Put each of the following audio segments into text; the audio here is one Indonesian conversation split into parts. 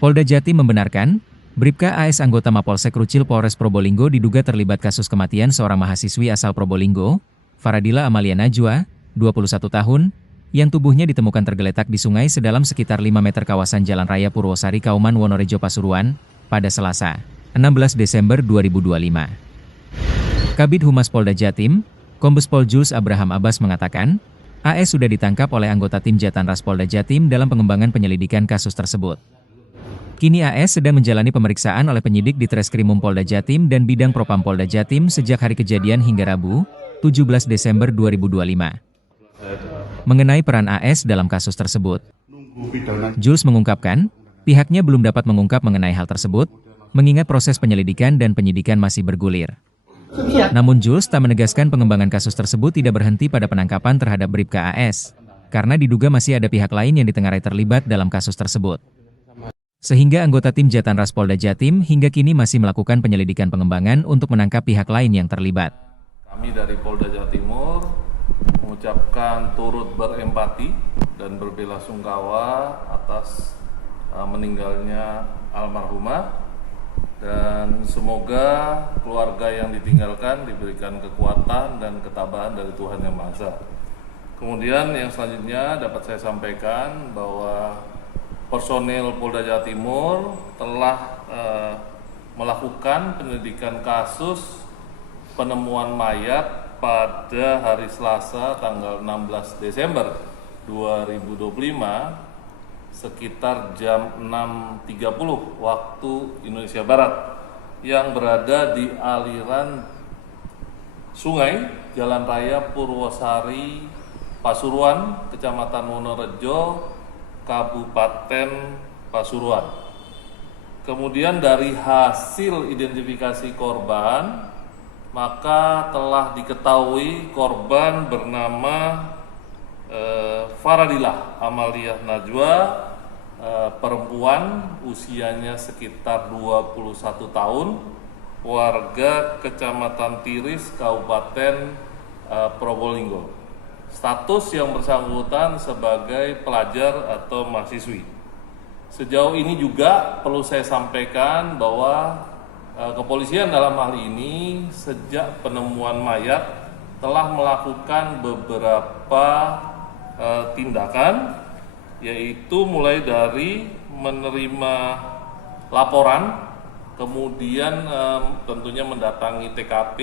Polda Jatim membenarkan, Bribka AS anggota Mapolsek Rucil Polres Probolinggo diduga terlibat kasus kematian seorang mahasiswi asal Probolinggo, Faradila Amalia Najwa, 21 tahun, yang tubuhnya ditemukan tergeletak di sungai sedalam sekitar 5 meter kawasan Jalan Raya Purwosari Kauman Wonorejo Pasuruan, pada Selasa, 16 Desember 2025. Kabid Humas Polda Jatim, Kombes Pol Jules Abraham Abbas mengatakan, AS sudah ditangkap oleh anggota tim Jatanras Polda Jatim dalam pengembangan penyelidikan kasus tersebut. Kini AS sedang menjalani pemeriksaan oleh penyidik di Treskrimum Polda Jatim dan Bidang Propam Polda Jatim sejak hari kejadian hingga Rabu, 17 Desember 2025. Mengenai peran AS dalam kasus tersebut, Jules mengungkapkan, pihaknya belum dapat mengungkap mengenai hal tersebut, mengingat proses penyelidikan dan penyidikan masih bergulir. Namun Jules tak menegaskan pengembangan kasus tersebut tidak berhenti pada penangkapan terhadap Bribka AS, karena diduga masih ada pihak lain yang ditengarai terlibat dalam kasus tersebut. Sehingga anggota tim Jatanras Polda Jatim hingga kini masih melakukan penyelidikan pengembangan untuk menangkap pihak lain yang terlibat. Kami dari Polda Jawa Timur mengucapkan turut berempati dan berbelasungkawa atas meninggalnya almarhumah, dan semoga keluarga yang ditinggalkan diberikan kekuatan dan ketabahan dari Tuhan Yang Maha Esa. Kemudian yang selanjutnya dapat saya sampaikan bahwa personil Polda Jawa Timur telah melakukan penyelidikan kasus penemuan mayat pada hari Selasa tanggal 16 Desember 2025 sekitar jam 6.30 waktu Indonesia Barat yang berada di aliran sungai Jalan Raya Purwosari Pasuruan, Kecamatan Wonorejo, Kabupaten Pasuruan. Kemudian dari hasil identifikasi korban, maka telah diketahui korban bernama Faradila Amalia Najwa, perempuan, usianya sekitar 21 tahun, warga Kecamatan Tiris, Kabupaten Probolinggo. Status yang bersangkutan sebagai pelajar atau mahasiswi. Sejauh ini juga perlu saya sampaikan bahwa kepolisian dalam hal ini sejak penemuan mayat telah melakukan beberapa tindakan, yaitu mulai dari menerima laporan, kemudian tentunya mendatangi TKP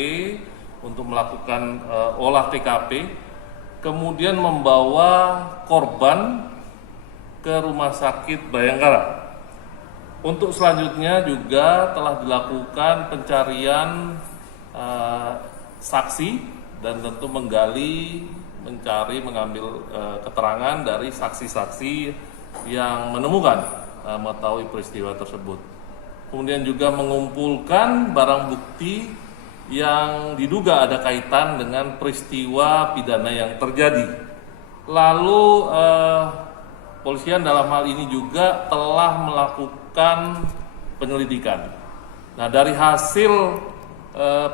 untuk melakukan olah TKP, kemudian membawa korban ke Rumah Sakit Bayangkara. Untuk selanjutnya juga telah dilakukan pencarian saksi dan tentu mengambil keterangan dari saksi-saksi yang menemukan mengetahui peristiwa tersebut. Kemudian juga mengumpulkan barang bukti yang diduga ada kaitan dengan peristiwa pidana yang terjadi. Lalu polisian dalam hal ini juga telah melakukan penyelidikan. Nah, dari hasil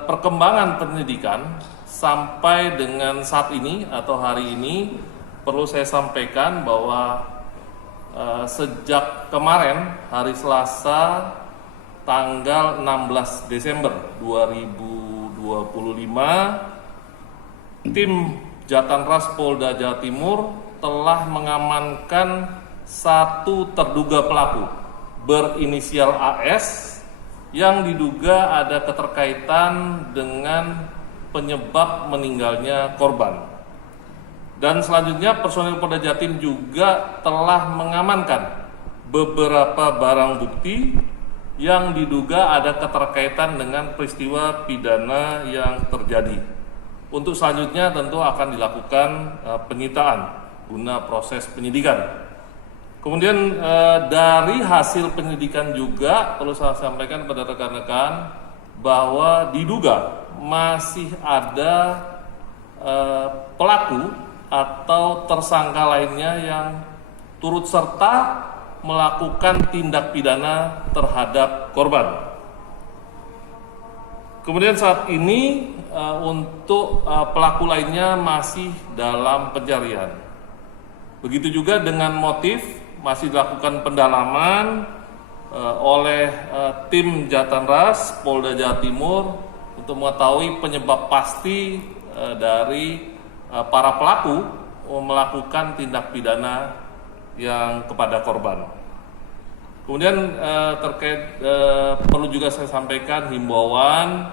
perkembangan penyelidikan sampai dengan saat ini atau hari ini, perlu saya sampaikan bahwa sejak kemarin hari Selasa tanggal 16 Desember 2025, tim Jatanras Polda Jawa Timur telah mengamankan satu terduga pelaku berinisial AS yang diduga ada keterkaitan dengan penyebab meninggalnya korban. Dan selanjutnya personil Polda Jatim juga telah mengamankan beberapa barang bukti yang diduga ada keterkaitan dengan peristiwa pidana yang terjadi. Untuk selanjutnya tentu akan dilakukan penyitaan guna proses penyidikan. Kemudian dari hasil penyidikan juga perlu saya sampaikan kepada rekan-rekan bahwa diduga masih ada pelaku atau tersangka lainnya yang turut serta melakukan tindak pidana terhadap korban. Kemudian saat ini untuk pelaku lainnya masih dalam pencarian. Begitu juga dengan motif, masih dilakukan pendalaman oleh tim Jatanras Polda Jawa Timur untuk mengetahui penyebab pasti dari para pelaku melakukan tindak pidana yang kepada korban. Kemudian terkait perlu juga saya sampaikan himbauan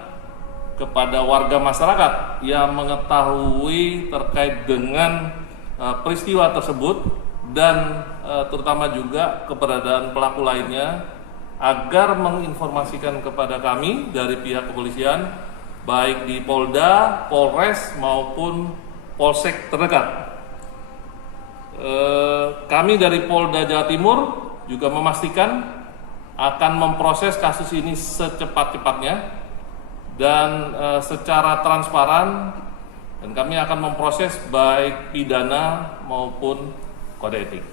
kepada warga masyarakat yang mengetahui terkait dengan peristiwa tersebut dan terutama juga keberadaan pelaku lainnya agar menginformasikan kepada kami dari pihak kepolisian baik di Polda, Polres maupun Polsek terdekat. Kami dari Polda Jawa Timur juga memastikan akan memproses kasus ini secepat-cepatnya dan secara transparan, dan kami akan memproses baik pidana maupun kode etik.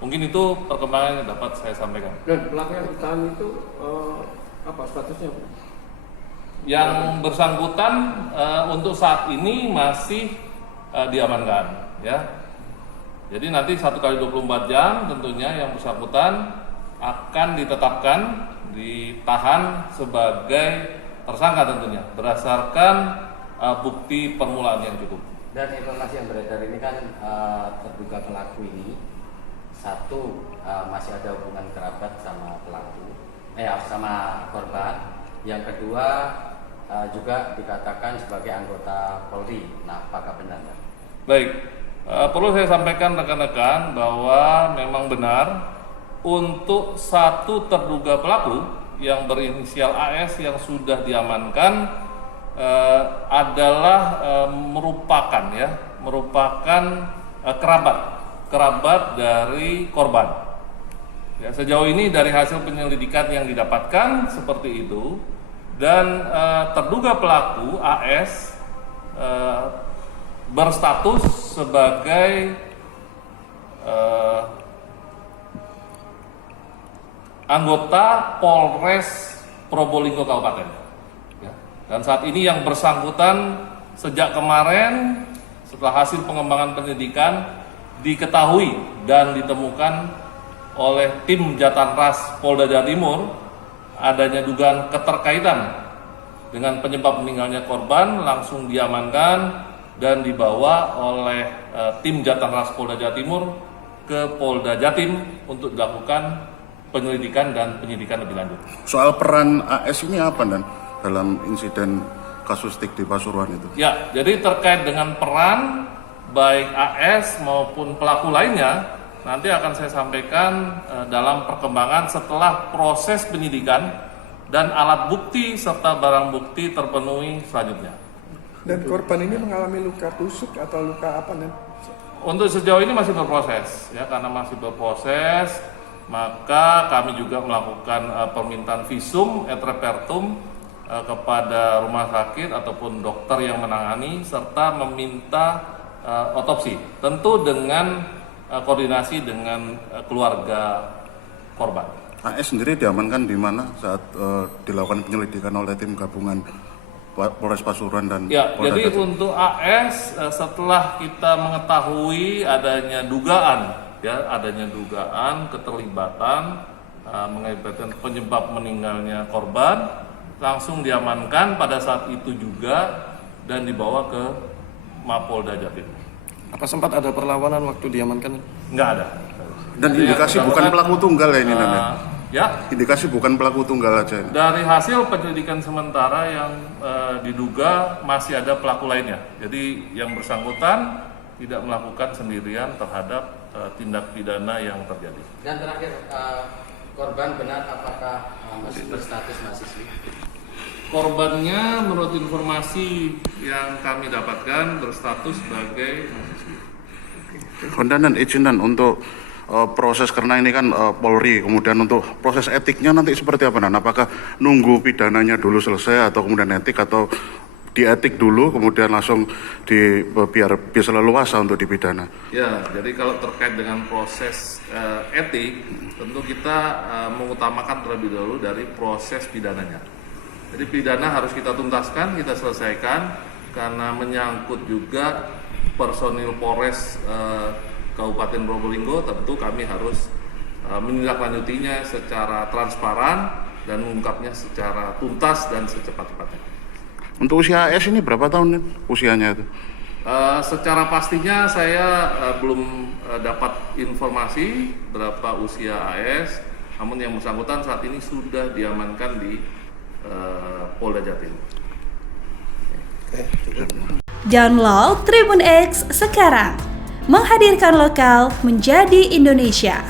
Mungkin itu perkembangan yang dapat saya sampaikan. Dan pelaku yang ditahan itu apa statusnya? Yang bersangkutan untuk saat ini masih diamankan, ya. Jadi nanti 1 kali 24 jam tentunya yang bersangkutan akan ditetapkan, ditahan sebagai tersangka tentunya berdasarkan bukti permulaan yang cukup. Dan informasi yang beredar ini kan terduga pelaku ini satu masih ada hubungan kerabat sama pelaku, sama korban. Yang kedua juga dikatakan sebagai anggota Polri. Nah, apakah benar? Baik, perlu saya sampaikan rekan-rekan bahwa memang benar untuk satu terduga pelaku yang berinisial AS yang sudah diamankan adalah merupakan kerabat dari korban. Ya, sejauh ini dari hasil penyelidikan yang didapatkan seperti itu, dan terduga pelaku AS berstatus sebagai anggota Polres Probolinggo Kabupaten. Ya. Dan saat ini yang bersangkutan sejak kemarin setelah hasil pengembangan penyelidikan diketahui dan ditemukan oleh tim Jatanras Polda Jawa Timur adanya dugaan keterkaitan dengan penyebab meninggalnya korban, langsung diamankan dan dibawa oleh tim Jatanras Polda Jawa Timur ke Polda Jatim untuk dilakukan penyelidikan dan penyidikan lebih lanjut. Soal peran AS ini apa dan dalam insiden kasus TIK di Pasuruan itu? Ya, jadi terkait dengan peran baik AS maupun pelaku lainnya nanti akan saya sampaikan dalam perkembangan setelah proses penyidikan dan alat bukti serta barang bukti terpenuhi selanjutnya. Dan korban ini mengalami luka tusuk atau luka apa, Nen? Untuk sejauh ini masih berproses, ya, karena masih berproses, maka kami juga melakukan permintaan visum et repertum kepada rumah sakit ataupun dokter yang menangani serta meminta otopsi, tentu dengan koordinasi dengan keluarga korban. AS sendiri diamankan di mana saat dilakukan penyelidikan oleh tim gabungan Polres Pasuruan dan ya, Polda jadi Jatim? untuk AS setelah kita mengetahui adanya dugaan keterlibatan mengakibatkan penyebab meninggalnya korban, langsung diamankan pada saat itu juga dan dibawa ke Mapolda Jatim. Apa sempat ada perlawanan waktu diamankan? Enggak ada. Dan indikasi bukan pelaku tunggal ya ini, Nan? Ya, Indikasi bukan pelaku tunggal aja. dari hasil penyelidikan sementara yang diduga masih ada pelaku lainnya. Jadi yang bersangkutan tidak melakukan sendirian terhadap tindak pidana yang terjadi. Dan terakhir, korban benar apakah masih berstatus mahasiswi? Korbannya menurut informasi yang kami dapatkan berstatus sebagai mahasiswi. Dan izin dan untuk proses, karena ini kan Polri, kemudian untuk proses etiknya nanti seperti apa, Nan? Apakah nunggu pidananya dulu selesai atau kemudian etik, atau dietik dulu kemudian langsung biar bisa leluasa untuk dipidana? Ya, jadi kalau terkait dengan proses etik, tentu kita mengutamakan terlebih dahulu dari proses pidananya. Jadi pidana harus kita tuntaskan, kita selesaikan, karena menyangkut juga personil Polres Kabupaten Probolinggo, tentu kami harus menindaklanjutinya secara transparan dan mengungkapnya secara tuntas dan secepat-cepatnya. Untuk usia AS ini berapa tahun nih usianya itu? Secara pastinya saya belum dapat informasi berapa usia AS, namun yang bersangkutan saat ini sudah diamankan di Polda Jatim. Download Tribun X sekarang, menghadirkan lokal menjadi Indonesia.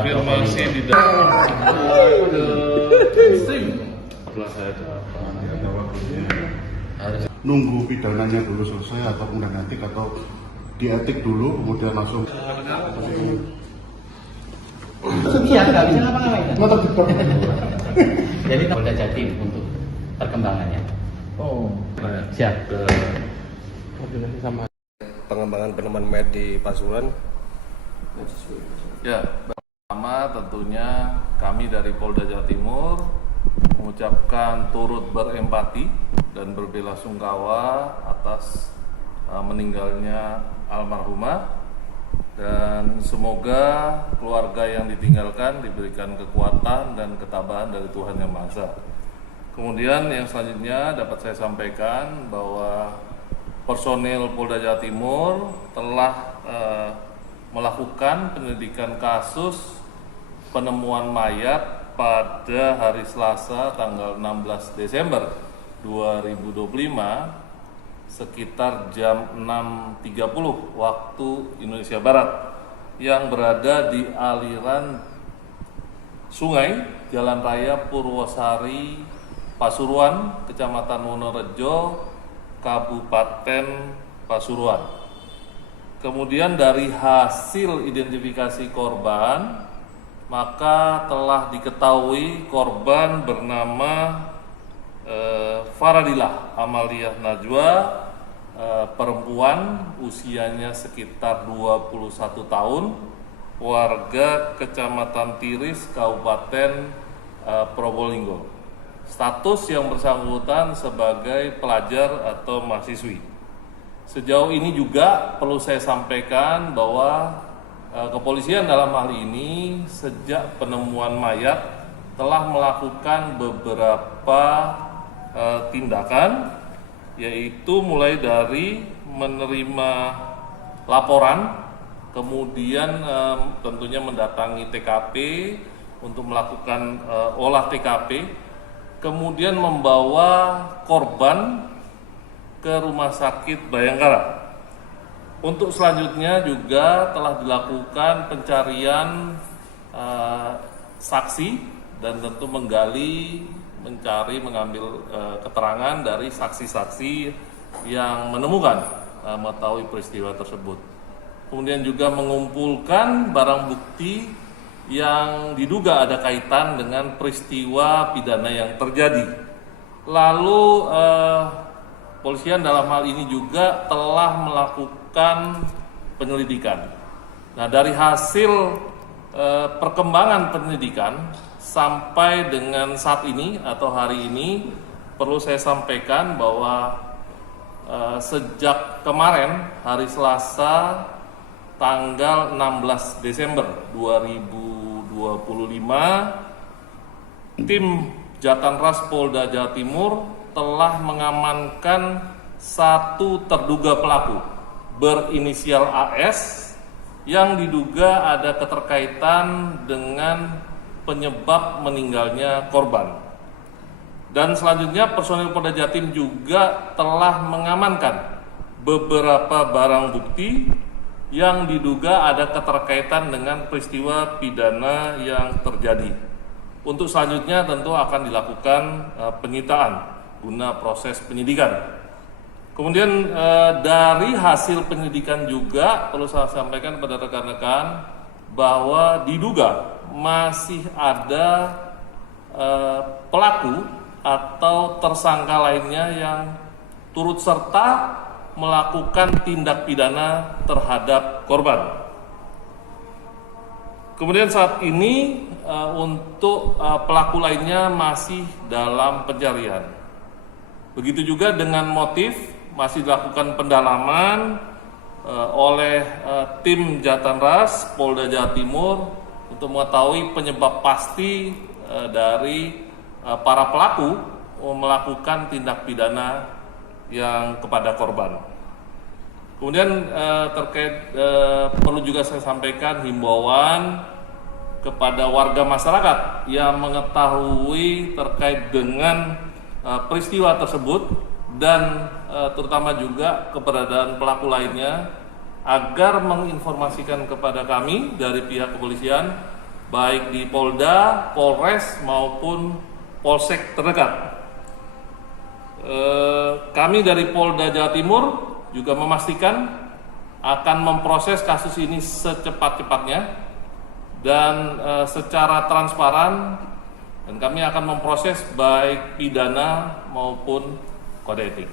konfirmasi di Nunggu pidananya dulu selesai atau kemudian etik atau dietik dulu kemudian langsung. Jadi Polda Jatim untuk perkembangannya. Oh, Siap. Pengembangan penemuan mayat di Pasuruan. Ya, pertama tentunya kami dari Polda Jawa Timur mengucapkan turut berempati dan berbelasungkawa atas meninggalnya almarhumah, dan semoga keluarga yang ditinggalkan diberikan kekuatan dan ketabahan dari Tuhan Yang Maha Esa. Kemudian yang selanjutnya dapat saya sampaikan bahwa personil Polda Jawa Timur telah melakukan penyelidikan kasus penemuan mayat pada hari Selasa tanggal 16 Desember 2025 sekitar jam 6.30 waktu Indonesia Barat yang berada di aliran sungai Jalan Raya Purwosari Pasuruan, Kecamatan Wonorejo, Kabupaten Pasuruan. Kemudian dari hasil identifikasi korban, maka telah diketahui korban bernama Faradillah Amalia Najwa, perempuan usianya sekitar 21 tahun, warga Kecamatan Tiris, Kabupaten Probolinggo. Status yang bersangkutan sebagai pelajar atau mahasiswi. Sejauh ini juga perlu saya sampaikan bahwa kepolisian dalam hal ini sejak penemuan mayat telah melakukan beberapa tindakan, yaitu mulai dari menerima laporan, kemudian tentunya mendatangi TKP untuk melakukan olah TKP, kemudian membawa korban ke Rumah Sakit Bayangkara. Untuk selanjutnya juga telah dilakukan pencarian saksi dan tentu mengambil keterangan dari saksi-saksi yang mengetahui peristiwa tersebut. Kemudian juga mengumpulkan barang bukti yang diduga ada kaitan dengan peristiwa pidana yang terjadi. Lalu polisian dalam hal ini juga telah melakukan penyelidikan. Nah, dari hasil perkembangan penyelidikan sampai dengan saat ini atau hari ini, perlu saya sampaikan bahwa sejak kemarin hari Selasa tanggal 16 Desember 2025, tim Jatanras Polda Jawa Timur telah mengamankan satu terduga pelaku berinisial AS yang diduga ada keterkaitan dengan penyebab meninggalnya korban. Dan selanjutnya personil Polda Jatim juga telah mengamankan beberapa barang bukti yang diduga ada keterkaitan dengan peristiwa pidana yang terjadi. Untuk selanjutnya tentu akan dilakukan penyitaan guna proses penyidikan. Kemudian dari hasil penyidikan juga perlu saya sampaikan kepada rekan-rekan bahwa diduga masih ada pelaku atau tersangka lainnya yang turut serta melakukan tindak pidana terhadap korban. Kemudian saat ini untuk pelaku lainnya masih dalam pencarian. Begitu juga dengan motif masih dilakukan pendalaman oleh tim Jatanras Polda Jawa Timur untuk mengetahui penyebab pasti dari para pelaku melakukan tindak pidana yang kepada korban. Kemudian terkait perlu juga saya sampaikan himbauan kepada warga masyarakat yang mengetahui terkait dengan peristiwa tersebut dan terutama juga keberadaan pelaku lainnya agar menginformasikan kepada kami dari pihak kepolisian baik di Polda, Polres maupun Polsek terdekat. Kami dari Polda Jawa Timur juga memastikan akan memproses kasus ini secepat-cepatnya dan secara transparan, dan kami akan memproses baik pidana maupun kode etik.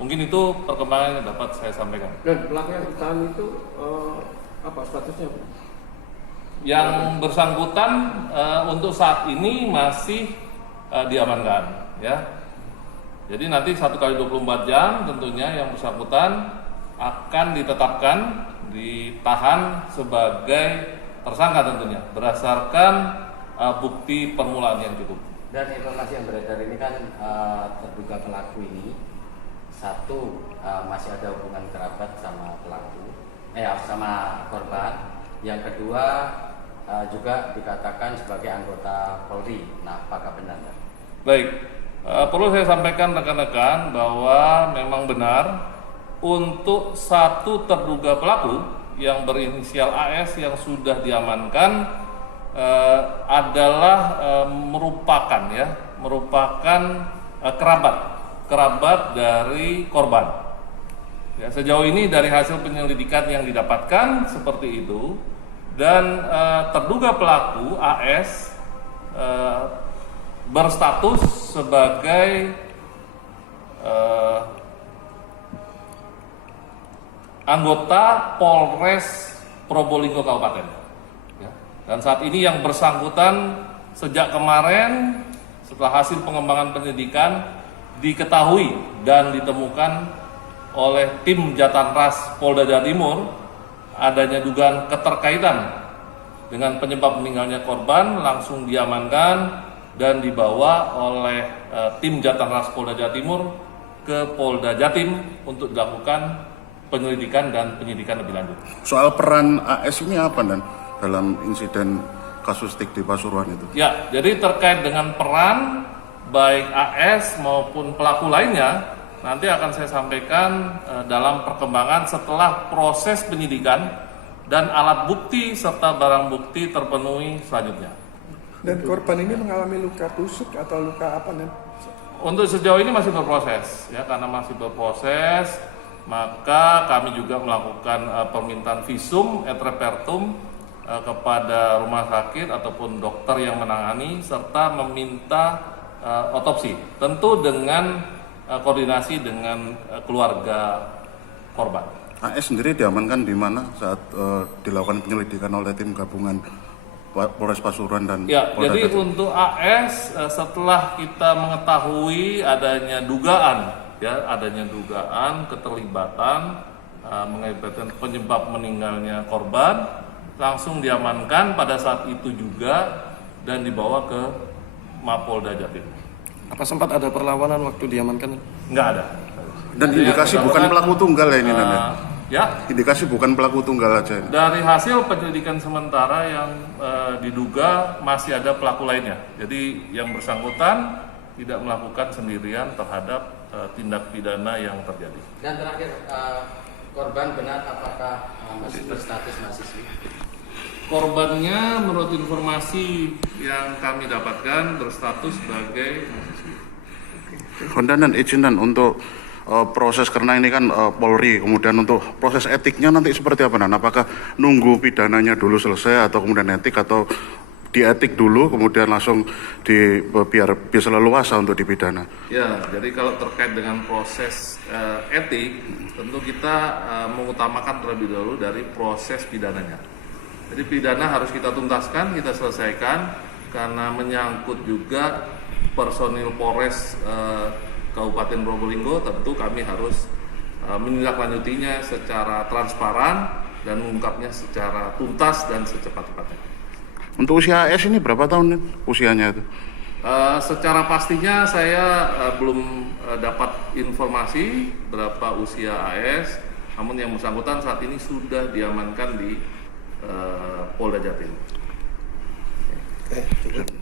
Mungkin itu perkembangan yang dapat saya sampaikan. Dan pelaku yang ditahan itu apa statusnya? Yang bersangkutan untuk saat ini masih diamankan, ya. Jadi nanti 1 kali 24 jam tentunya yang bersangkutan akan ditetapkan, ditahan sebagai tersangka tentunya berdasarkan bukti permulaan yang cukup. Dan informasi yang beredar ini kan terduga pelaku ini satu masih ada hubungan kerabat sama pelaku, sama korban. Yang kedua juga dikatakan sebagai anggota Polri. Nah, apakah benar? Baik, perlu saya sampaikan rekan-rekan bahwa memang benar untuk satu terduga pelaku yang berinisial AS yang sudah diamankan adalah merupakan kerabat dari korban. Ya, sejauh ini dari hasil penyelidikan yang didapatkan seperti itu, dan terduga pelaku AS berstatus sebagai anggota Polres Probolinggo Kabupaten. Ya. Dan saat ini yang bersangkutan sejak kemarin setelah hasil pengembangan penyelidikan diketahui dan ditemukan oleh tim Jatanras Polda Jawa Timur adanya dugaan keterkaitan dengan penyebab meninggalnya korban, langsung diamankan dan dibawa oleh tim Jatanras Polda Jawa Timur ke Polda Jatim untuk dilakukan penyelidikan dan penyidikan lebih lanjut. Soal peran AS ini apa dan dalam insiden kasus TIK di Pasuruan itu? Ya, jadi terkait dengan peran baik AS maupun pelaku lainnya nanti akan saya sampaikan dalam perkembangan setelah proses penyidikan dan alat bukti serta barang bukti terpenuhi selanjutnya. Dan korban ini mengalami luka tusuk atau luka apa nih? Untuk sejauh ini masih berproses, ya, karena masih berproses, maka kami juga melakukan permintaan visum et repertum kepada rumah sakit ataupun dokter yang menangani serta meminta otopsi, tentu dengan koordinasi dengan keluarga korban. AS sendiri diamankan di mana saat dilakukan penyelidikan oleh tim gabungan Polres Pasuruan dan Ya, Polda jadi Jatim? untuk AS setelah kita mengetahui adanya dugaan keterlibatan mengakibatkan penyebab meninggalnya korban, langsung diamankan pada saat itu juga dan dibawa ke Mapolda Jatim. Apa sempat ada perlawanan waktu diamankan? Enggak ada. Dan indikasi bukan pelaku tunggal ya ini Nanda? Ya, Indikasi bukan pelaku tunggal aja ini? dari hasil penyelidikan sementara yang diduga masih ada pelaku lainnya. Jadi yang bersangkutan tidak melakukan sendirian terhadap tindak pidana yang terjadi. Dan terakhir, korban benar apakah masih berstatus mahasiswi? Korbannya menurut informasi yang kami dapatkan berstatus sebagai mahasiswi. Kondanan izinan untuk proses karena ini kan Polri, kemudian untuk proses etiknya nanti seperti apa? Apakah nunggu pidananya dulu selesai atau kemudian etik, atau dietik dulu kemudian langsung biar bisa leluasa untuk dipidana? Ya, jadi kalau terkait dengan proses etik, tentu kita mengutamakan terlebih dahulu dari proses pidananya. Jadi pidana harus kita tuntaskan, kita selesaikan, karena menyangkut juga personil Polres Kabupaten Probolinggo, tentu kami harus menindaklanjutinya secara transparan dan mengungkapnya secara tuntas dan secepat-cepatnya. Untuk usia AS ini berapa tahun usianya itu? Secara pastinya saya belum dapat informasi berapa usia AS, namun yang bersangkutan saat ini sudah diamankan di Polda Jatim. Oke, cukup.